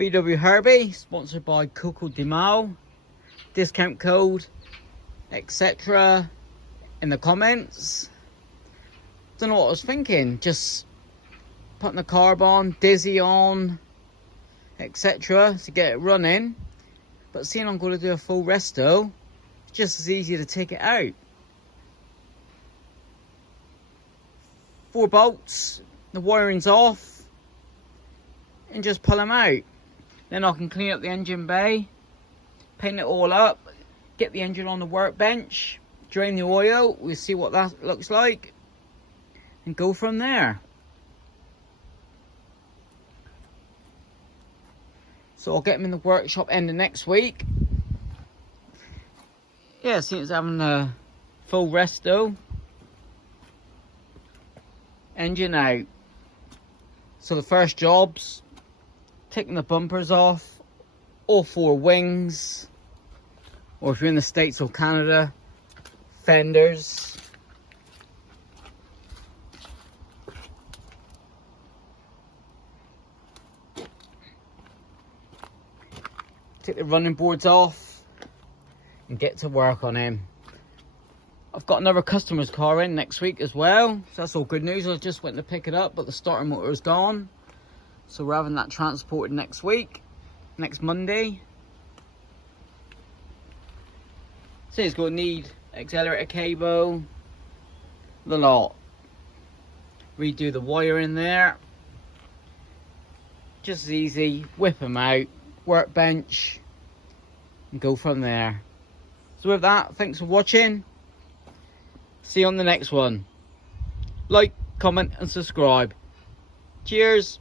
VW Herbie, sponsored by Coco de Mal. Discount code, etc. in the comments. Don't know what I was thinking. Just putting the carb on, dizzy on, etc. to get it running. But seeing I'm going to do a full resto, it's just as easy to take it out. 4 bolts, the wiring's off, and just pull them out. Then I can clean up the engine bay, paint it all up, get the engine on the workbench, drain the oil, we'll see what that looks like, and go from there. So I'll get them in the workshop end of next week. Yeah, seems having a full resto. Engine out. So the first job's taking the bumpers off, all 4 wings, or if you're in the States or Canada, fenders. Take the running boards off and get to work on him. I've got another customer's car in next week as well, so that's all good news. I just went to pick it up, but the starter motor is gone. So we're having that transported next week, next Monday. So it's going to need accelerator cable, the lot. Redo the wire in there. Just as easy, whip them out, workbench, and go from there. So with that, thanks for watching. See you on the next one. Like, comment and subscribe. Cheers.